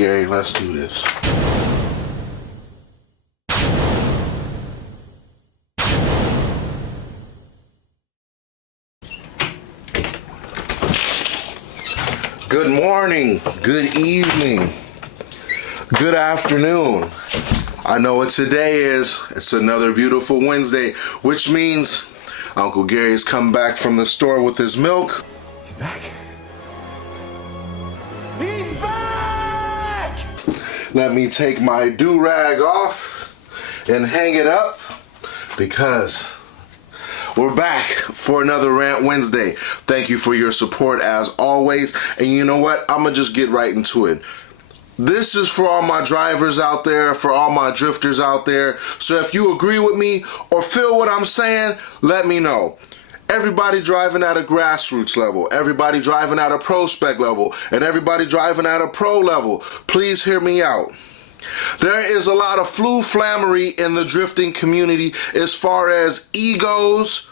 Gary, let's do this. Good morning, good evening, good afternoon. I know what today is. It's another beautiful Wednesday, which means Uncle Gary's come back from the store with his milk. He's back. He's back! Let me take my do-rag off and hang it up because we're back for another Rant Wednesday. Thank you for your support as always. And you know what? I'm going to just get right into it. This is for all my drivers out there, for all my drifters out there. So if you agree with me or feel what I'm saying, let me know. Everybody driving at a grassroots level, everybody driving at a prospect level, and everybody driving at a pro level, please hear me out. There is a lot of flammery in the drifting community as far as egos,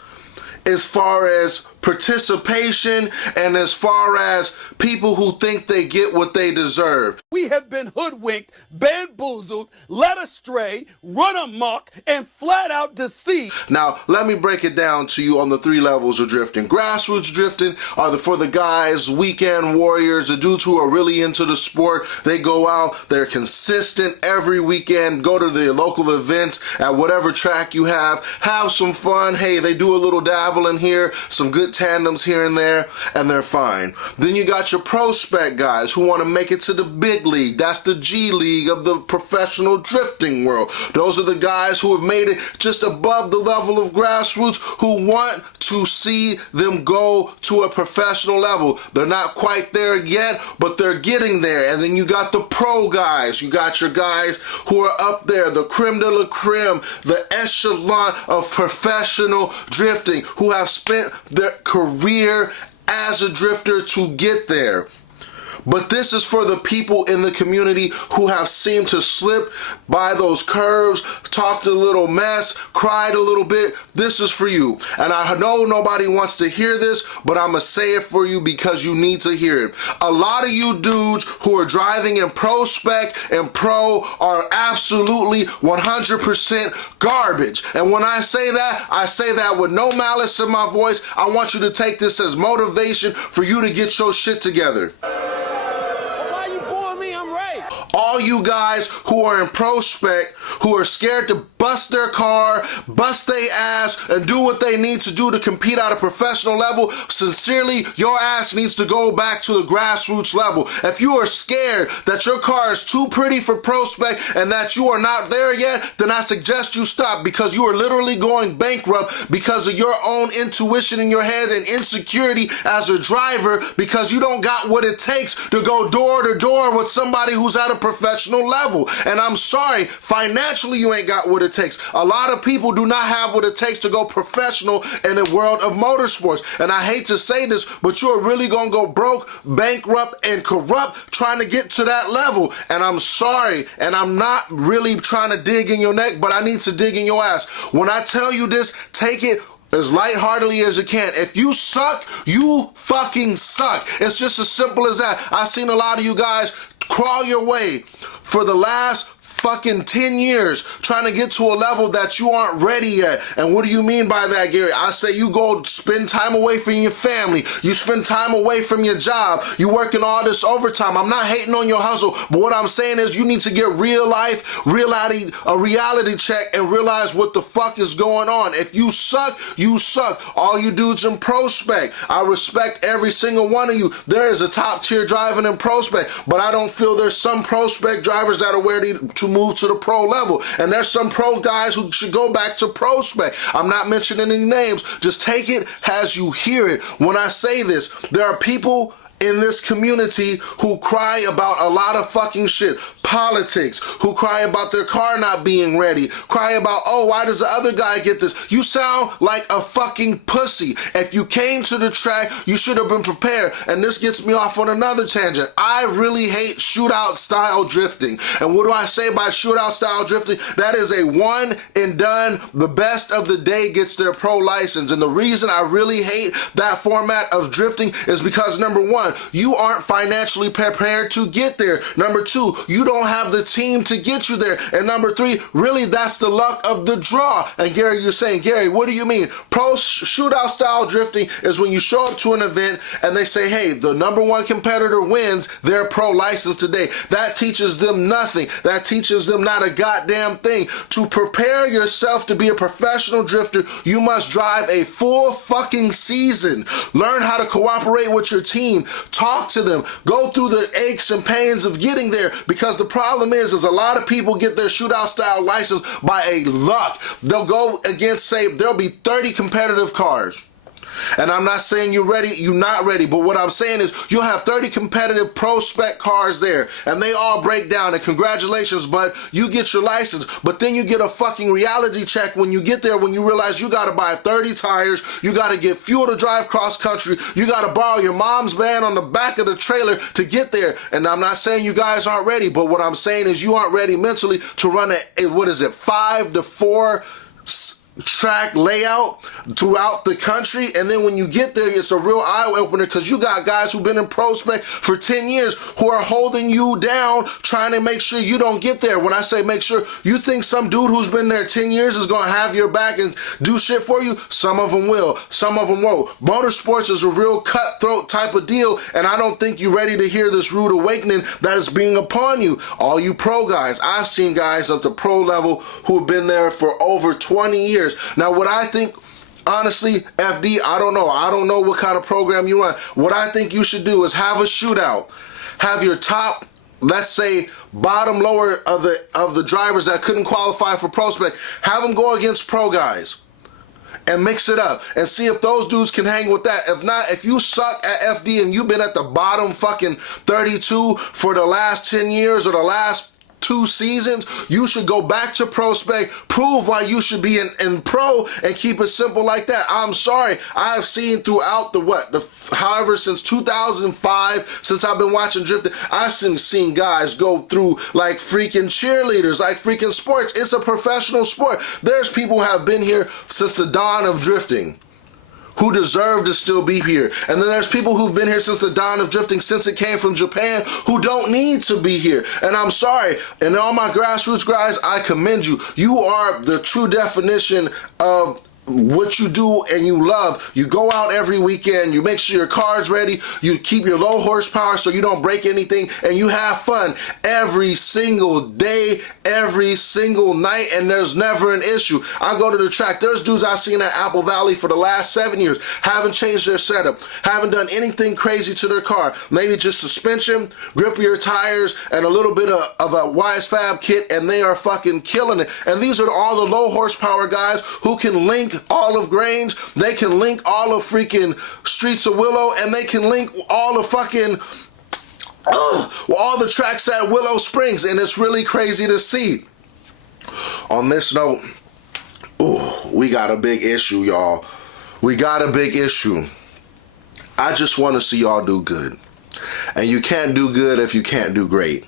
as far as participation, and as far as people who think they get what they deserve. We have been hoodwinked, bamboozled, led astray, run amok, and flat out deceived. Now, let me break it down to you on the 3 levels of drifting. Grassroots drifting are for the guys, weekend warriors, the dudes who are really into the sport. They go out, they're consistent every weekend, go to the local events at whatever track you have some fun. Hey, they do a little dabbling here, some good tandems here and there, and they're fine. Then you got your prospect guys who want to make it to the big league. That's the G League of the professional drifting world. Those are the guys who have made it just above the level of grassroots, who want to see them go to a professional level. They're not quite there yet, but they're getting there. And then you got the pro guys. You got your guys who are up there, the creme de la creme, the echelon of professional drifting, who have spent their career as a drifter to get there. But this is for the people in the community who have seemed to slip by those curves, talked a little mess, cried a little bit. This is for you. And I know nobody wants to hear this, but I'm going to say it for you because you need to hear it. A lot of you dudes who are driving in prospect and pro are absolutely 100% garbage. And when I say that with no malice in my voice. I want you to take this as motivation for you to get your shit together. All you guys who are in prospect, who are scared to bust their car, bust their ass, and do what they need to do to compete at a professional level, sincerely, your ass needs to go back to the grassroots level. If you are scared that your car is too pretty for prospect and that you are not there yet, then I suggest you stop, because you are literally going bankrupt because of your own intuition in your head and insecurity as a driver, because you don't got what it takes to go door to door with somebody who's at a professional level. And I'm sorry, financially you ain't got what it takes. A lot of people do not have what it takes to go professional in the world of motorsports. And I hate to say this, but you're really gonna go broke, bankrupt, and corrupt trying to get to that level. And I'm sorry, and I'm not really trying to dig in your neck, but I need to dig in your ass. When I tell you this, take it as lightheartedly as you can. If you suck, you fucking suck. It's just as simple as that. I've seen a lot of you guys crawl your way for the last fucking 10 years trying to get to a level that you aren't ready yet. And what do you mean by that, Gary? I say you go spend time away from your family. You spend time away from your job. You working all this overtime. I'm not hating on your hustle, but what I'm saying is you need to get real life, a reality check, and realize what the fuck is going on. If you suck, you suck. All you dudes in prospect, I respect every single one of you. There is a top tier driving in prospect, but I don't feel there's some prospect drivers that are ready to move to the pro level. And there's some pro guys who should go back to prospect. I'm not mentioning any names. Just take it as you hear it. When I say this, there are people in this community who cry about a lot of fucking shit. politics, who cry about their car not being ready, cry about, oh, why does the other guy get this? You sound like a fucking pussy. If you came to the track, you should have been prepared. And this gets me off on another tangent. I really hate shootout style drifting. And what do I say by shootout style drifting? That is a one and done. The best of the day gets their pro license. And the reason I really hate that format of drifting is because, number one, you aren't financially prepared to get there. Number two, you don't have the team to get you there. And number three, really, that's the luck of the draw. And Gary, you're saying, Gary, what do you mean? Pro shootout style drifting is when you show up to an event and they say, hey, the number one competitor wins their pro license today. That teaches them nothing. That teaches them not a goddamn thing. To prepare yourself to be a professional drifter, you must drive a full fucking season. Learn how to cooperate with your team. Talk to them. Go through the aches and pains of getting there, because the problem is a lot of people get their shootout style license by a luck. They'll go against, say, there'll be 30 competitive cars. And I'm not saying you're ready, you're not ready, but what I'm saying is you'll have 30 competitive pro spec cars there, and they all break down, and congratulations, bud, you get your license. But then you get a fucking reality check when you get there, when you realize you gotta buy 30 tires, you gotta get fuel to drive cross country, you gotta borrow your mom's van on the back of the trailer to get there. And I'm not saying you guys aren't ready, but what I'm saying is you aren't ready mentally to run a, what is it, 5 to 4 track layout throughout the country. And then when you get there, it's a real eye-opener, because you got guys who've been in pro spec for 10 years who are holding you down, trying to make sure you don't get there. When I say make sure, you think some dude who's been there 10 years is going to have your back and do shit for you? Some of them will, some of them won't. Motorsports is a real cutthroat type of deal, and I don't think you're ready to hear this rude awakening that is being upon you. All you pro guys, I've seen guys at the pro level who have been there for over 20 years. Now, what I think, honestly, FD, I don't know. I don't know what kind of program you run. What I think you should do is have a shootout. Have your top, let's say, bottom lower of the drivers that couldn't qualify for pro spec, have them go against pro guys and mix it up and see if those dudes can hang with that. If not, if you suck at FD and you've been at the bottom fucking 32 for the last 10 years or the last 2 seasons, you should go back to pro spec, prove why you should be in pro, and keep it simple like that. I'm sorry, I have seen throughout however, since 2005, since I've been watching drifting, I've seen guys go through like freaking cheerleaders, like freaking sports. It's a professional sport. There's people who have been here since the dawn of drifting who deserve to still be here. And then there's people who've been here since the dawn of drifting, since it came from Japan, who don't need to be here. And I'm sorry, and all my grassroots guys, I commend you. You are the true definition of what you do and you love. You go out every weekend, you make sure your car's ready, you keep your low horsepower so you don't break anything, and you have fun every single day, every single night, and there's never an issue. I go to the track, there's dudes I've seen at Apple Valley for the last 7 years, haven't changed their setup, haven't done anything crazy to their car, maybe just suspension, grippier tires, and a little bit of a Wise Fab kit, and they are fucking killing it. And these are all the low horsepower guys who can link Olive Grange, they can link all of freaking Streets of Willow, and they can link all of fucking all the tracks at Willow Springs, and it's really crazy to see. On this note, we got a big issue, y'all. We got a big issue. I just want to see y'all do good. And you can't do good if you can't do great.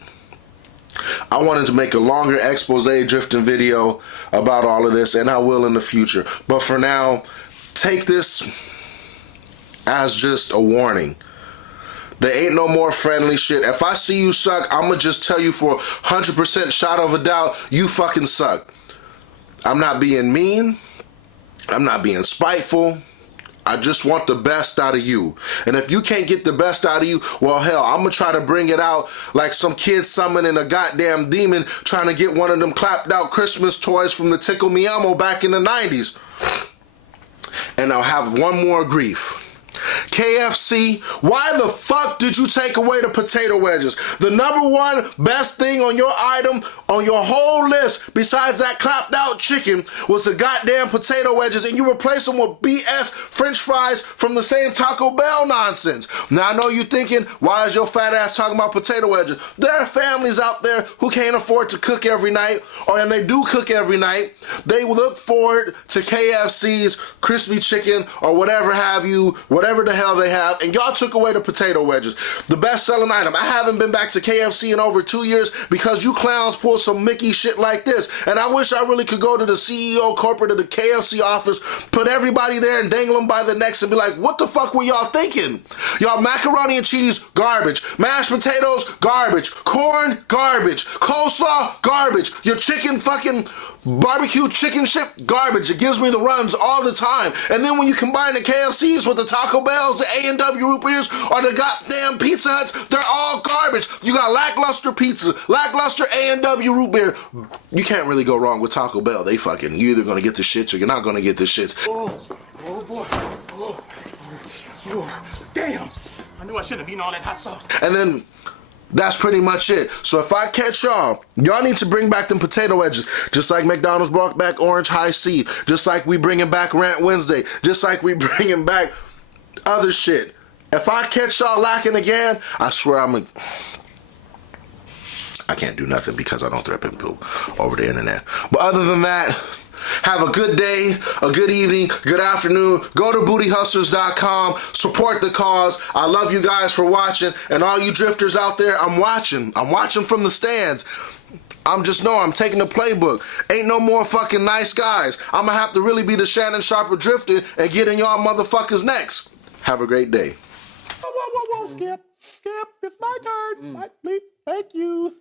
I wanted to make a longer expose drifting video about all of this, and I will in the future. But for now, take this as just a warning. There ain't no more friendly shit. If I see you suck, I'm going to just tell you for 100% shot of a doubt, you fucking suck. I'm not being mean. I'm not being spiteful. I just want the best out of you. And if you can't get the best out of you, well, hell, I'm going to try to bring it out like some kid summoning a goddamn demon trying to get one of them clapped out Christmas toys from the Tickle Me Elmo back in the 90s. And I'll have one more grief. KFC, why the fuck did you take away the potato wedges? The number one best thing on your item, on your whole list, besides that clapped out chicken, was the goddamn potato wedges, and you replace them with BS French fries from the same Taco Bell nonsense. Now I know you're thinking, why is your fat ass talking about potato wedges? There are families out there who can't afford to cook every night, and they do cook every night. They look forward to KFC's crispy chicken or whatever have you, whatever the hell they have, and y'all took away the potato wedges, the best selling item. I haven't been back to KFC in over 2 years because you clowns pull some Mickey shit like this, and I wish I really could go to the CEO corporate of the KFC office, put everybody there and dangle them by the necks and be like, what the fuck were y'all thinking? Y'all macaroni and cheese, garbage. Mashed potatoes, garbage. Corn, garbage. Coleslaw, garbage. Your chicken fucking barbecue chicken shit, garbage. It gives me the runs all the time. And then when you combine the KFCs with the Taco Bells, the A&W root beers, or the goddamn Pizza Huts, they're all garbage. You got lackluster pizza, lackluster A&W root beer. You can't really go wrong with Taco Bell. They fucking, you're either gonna get the shits or you're not gonna get the shits. Oh boy. Oh, damn. I knew I shouldn't have eaten all that hot sauce. And then that's pretty much it. So if I catch y'all need to bring back them potato wedges, just like McDonald's brought back Orange High C, just like we bringing back Rant Wednesday, just like we bringing back other shit. If I catch y'all lacking again, I swear I can't do nothing because I don't threaten people over the internet. But other than that, have a good day, a good evening, good afternoon. Go to bootyhustlers.com. Support the cause. I love you guys for watching. And all you drifters out there, I'm watching. I'm watching from the stands. I'm taking the playbook. Ain't no more fucking nice guys. I'm gonna have to really be the Shannon Sharper drifting and get in y'all motherfuckers' necks. Have a great day. Whoa, Skip. Skip, it's my turn. Bleep. Thank you.